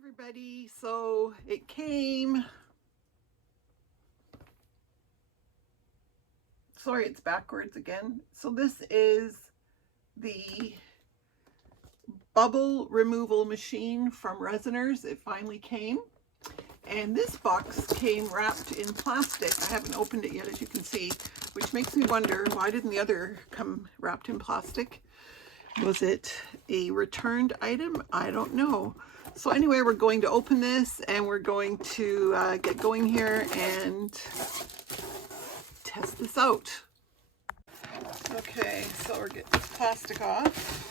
Everybody, so it came, sorry it's backwards again. So this is the bubble removal machine from Resiners. It finally came, and this box came wrapped in plastic. I haven't opened it yet, as you can see, which makes me wonder, why didn't the other come wrapped in plastic? Was it a returned item? I don't know. So anyway, we're going to open this and we're going to get going here and test this out. Okay, so we're getting this plastic off.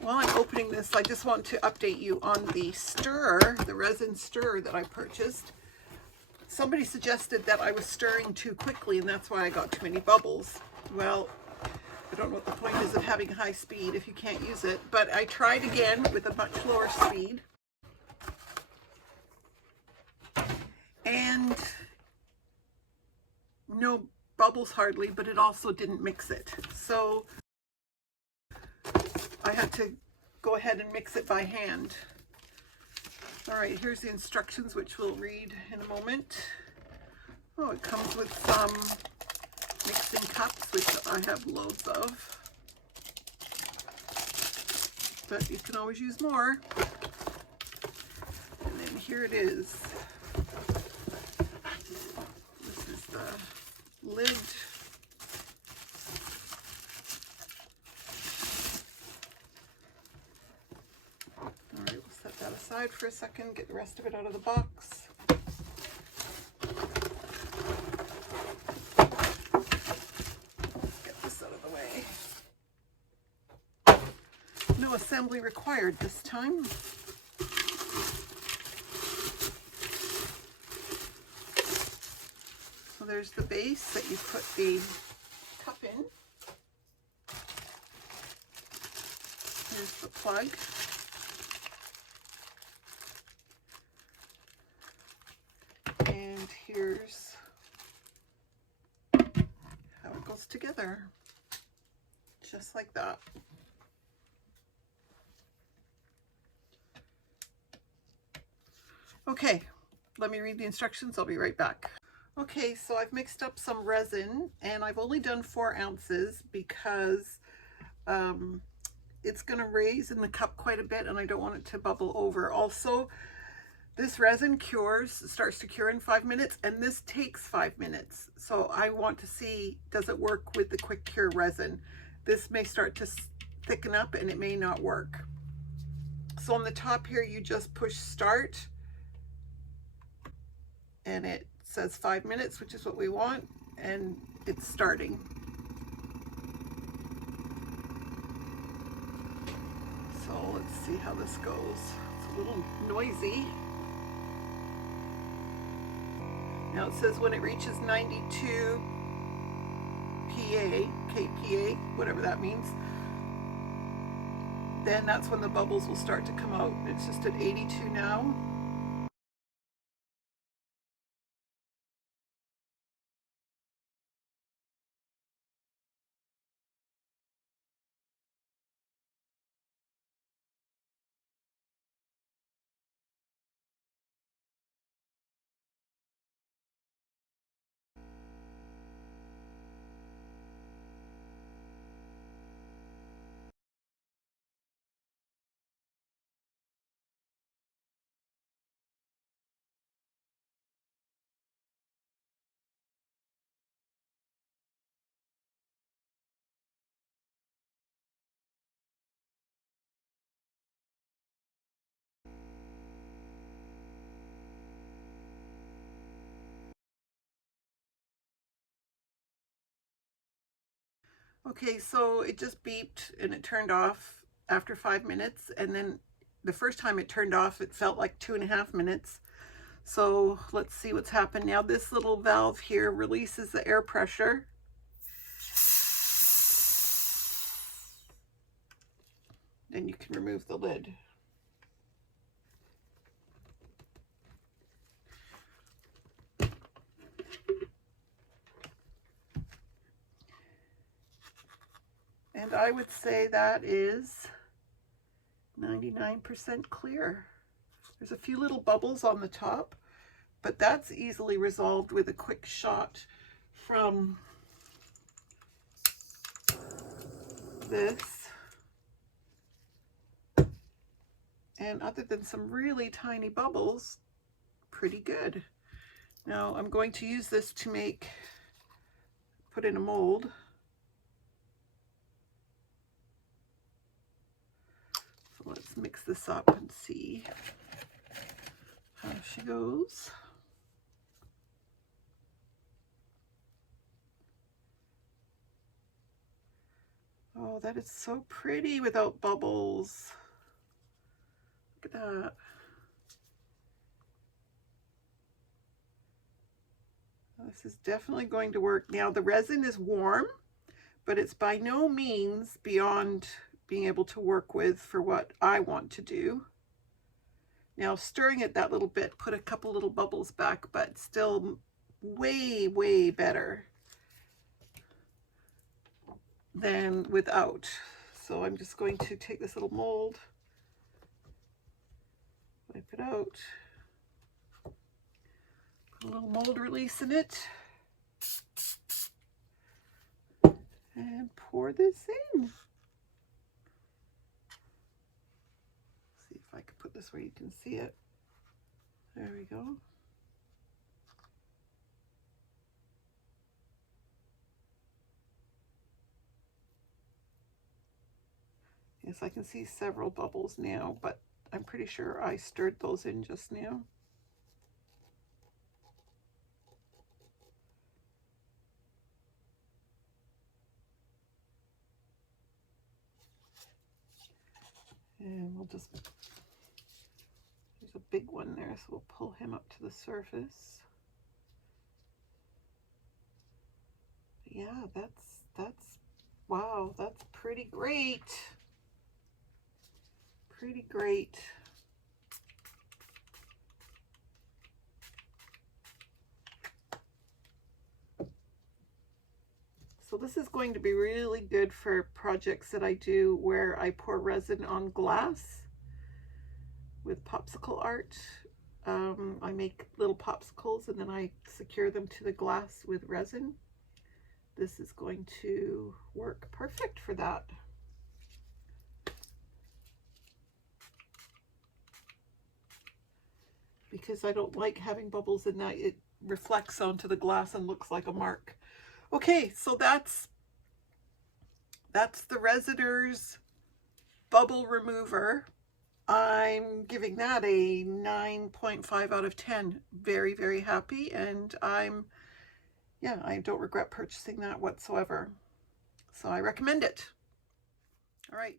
While I'm opening this, I just want to update you on the stirrer, the resin stirrer that I purchased. Somebody suggested that I was stirring too quickly and that's why I got too many bubbles. Well, I don't know what the point is of having high speed if you can't use it, but I tried again with a much lower speed. And no bubbles hardly, but it also didn't mix it. So I had to go ahead and mix it by hand. All right, here's the instructions, which we'll read in a moment. Oh, it comes with some mixing cups, which I have loads of. But you can always use more. And then here it is. This is the lid. That aside for a second, get the rest of it out of the box. Get this out of the way. No assembly required this time. So there's the base that you put the cup in. Here's the plug. And here's how it goes together, just like that. Okay, let me read the instructions. I'll be right back. Okay, so I've mixed up some resin and I've only done 4 ounces because it's going to raise in the cup quite a bit and I don't want it to bubble over. Also, this resin starts to cure in 5 minutes, and this takes 5 minutes. So I want to see, does it work with the quick cure resin? This may start to thicken up and it may not work. So on the top here, you just push start and it says 5 minutes, which is what we want, and it's starting. So let's see how this goes. It's a little noisy. Now it says when it reaches 92 kPa, whatever that means, then that's when the bubbles will start to come out. It's just at 82 now. Okay, so it just beeped and it turned off after 5 minutes, and then the first time it turned off, it felt like 2.5 minutes. So let's see what's happened now. This little valve here releases the air pressure. Then you can remove the lid. And I would say that is 99% clear. There's a few little bubbles on the top, but that's easily resolved with a quick shot from this. And other than some really tiny bubbles, pretty good. Now I'm going to use this to put in a mold. So let's mix this up and see how she goes. Oh, that is so pretty without bubbles. Look at that. This is definitely going to work. Now the resin is warm, but it's by no means beyond being able to work with for what I want to do. Now stirring it that little bit put a couple little bubbles back, but still way, way better than without. So I'm just going to take this little mold, wipe it out, put a little mold release in it, and pour this in. See if I can put this where you can see it. There we go. Yes, I can see several bubbles now, but I'm pretty sure I stirred those in just now. And we'll just, there's a big one there, so we'll pull him up to the surface. Yeah, that's, wow, that's pretty great. Pretty great. So this is going to be really good for projects that I do where I pour resin on glass with popsicle art. I make little popsicles and then I secure them to the glass with resin. This is going to work perfect for that. Because I don't like having bubbles in that, it reflects onto the glass and looks like a mark. Okay, so that's the Resiner's bubble remover. I'm giving that a 9.5 out of 10. Very, very happy, and I don't regret purchasing that whatsoever. So I recommend it. All right.